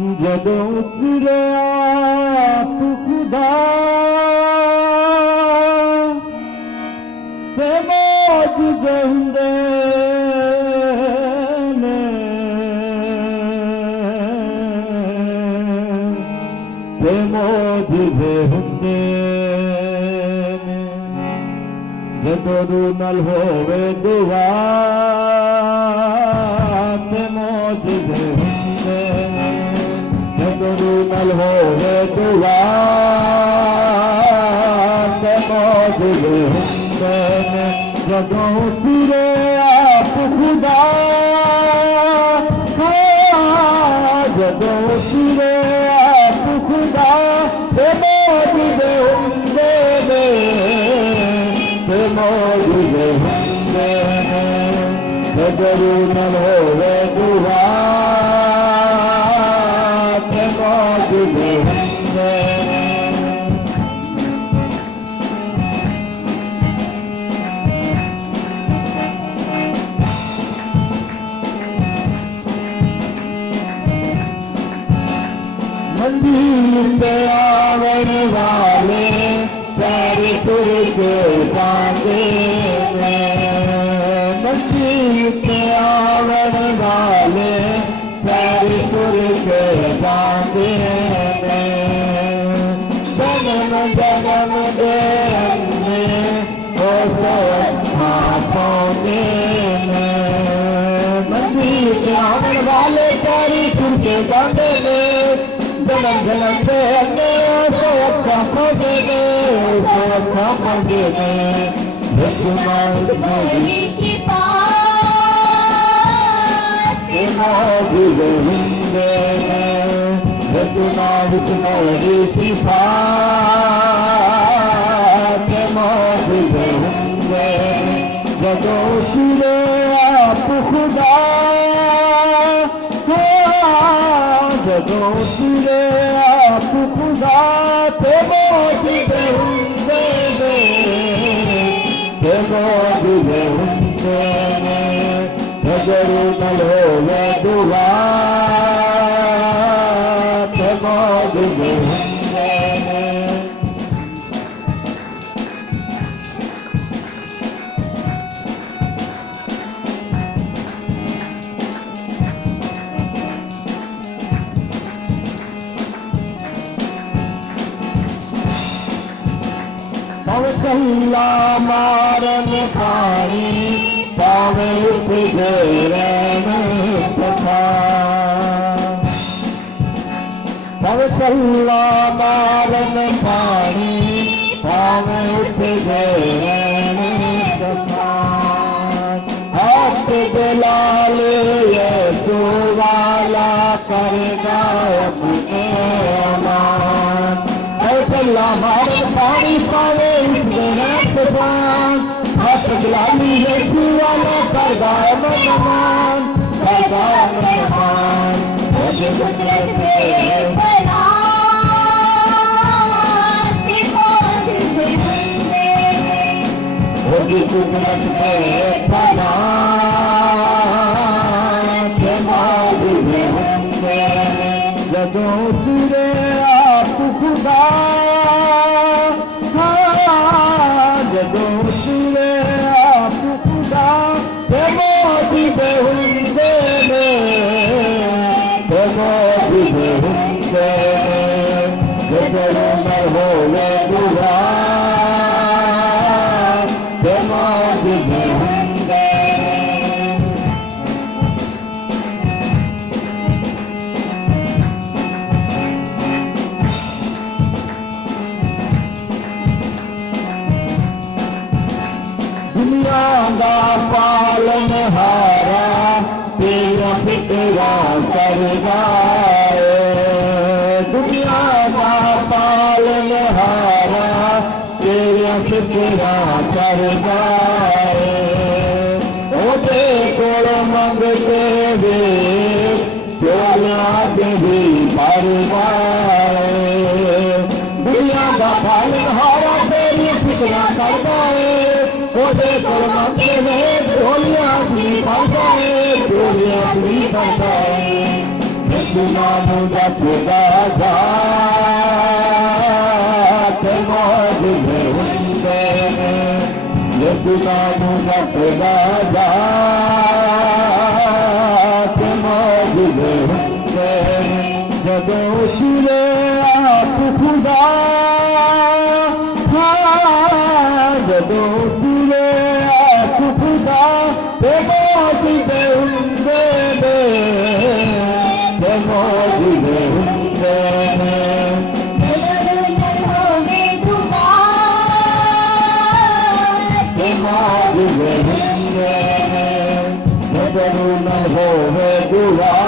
ਜਦੋਂ ਉਤਰਿਆ ਤੂੰ ਖੁਦਾ ਤੇ ਮੌਜ ਹੁੰਦੇ ਨੇ ਤੇ ਮੌਜ ਹੁੰਦੇ ਨੇ ਜਦੋਂ ਰੂ ਨਾਲ ਹੋਵੇ ਦੁਆ ਤੇ ਮੌਜ ਹੁੰਦੇ ਜਦੋਂ ਰੂ ਨਾਲ ਹੋਵੇ ਦੁਆ ਤੇ ਮੌਜ ਹੁੰਦੇ ਨੇ ਜਦੋਂ ਤੁਰੇ ਆਪ ਖੁਦਾ ਜਦੋਂ ਤੁਰੇ ਆਪ ਖੁਦਾ ਤੇ ਮੌਜ ਹੁੰਦੇ ਨੇ ਤੇ ਮੌਜ ਹੁੰਦੇ ਨੇ ਜਦੋਂ ਰੂ ਨਾਲ ਹੋਵੇ ਦੁਆ ਤੇ ਮੌਜ ਹੁੰਦੇ ਨੇ मंदिर पे आवन वाले पैर तुर के बांधे मंदिर पे आवन वाले पैर तुर के बांधे जन्म जन्म दे हमने वो पाने मंदिर पे आवन वाले पैर तुर के बांधे जन्म जन्म से अन्य से अच्छा खोजे नबी की बात मौज हुंदे नबी की बात मौज हुंदे जदों तुरे आप खुदा जदों तुरे आप खुदा ते मौज हुंदे ते मौज हुंदे नजर न होवे दुआ ते मौज हुंदे कल्ला मारन पानी पावे उठ गैरन कथा पव कल्ला मारन पानी पावे उठ गैरन कथा हाथ दलाल यीशु वाला करेगा अपने अमान कल्ला मारन पानी पावे हाथ गुलामी यीशु वाला करदा मेहमान करदा मेहमान होगी कुदरत पे फना की मौज हुंदे होगी कुदरत पे फना के मौज हुंदे जदों तुरे आप खुदा जदों तुरे आप खुदा ते मौज हुंदे ने ते मौज हुंदे जदों न होवे दुआ ते मौज हुंदे दुनिया दा पालन हारा तेरा फिक्रा करदा दुनिया दा पालन हारा तेरा फिक्रा करदा ओदे कोल मंगते वे चोलिया दे भी भरदा दुनिया दा पालन हारा तेरी फिक्रा करदा ओदे कोल मंगते वे चोलिया भी भरदा दुनिया भी बनता है यीशु नाम जपदा जा ते मौज में हुंदे ने यीशु नाम जपदा जा ते मौज में हुंदे ने जदों उतरे आप खुदा जदों उतरे आप खुदा ते मौज में हुंदे ने ते मौज में हुंदे ने ते मौज में हुंदे ने नज़र न होवे दुआ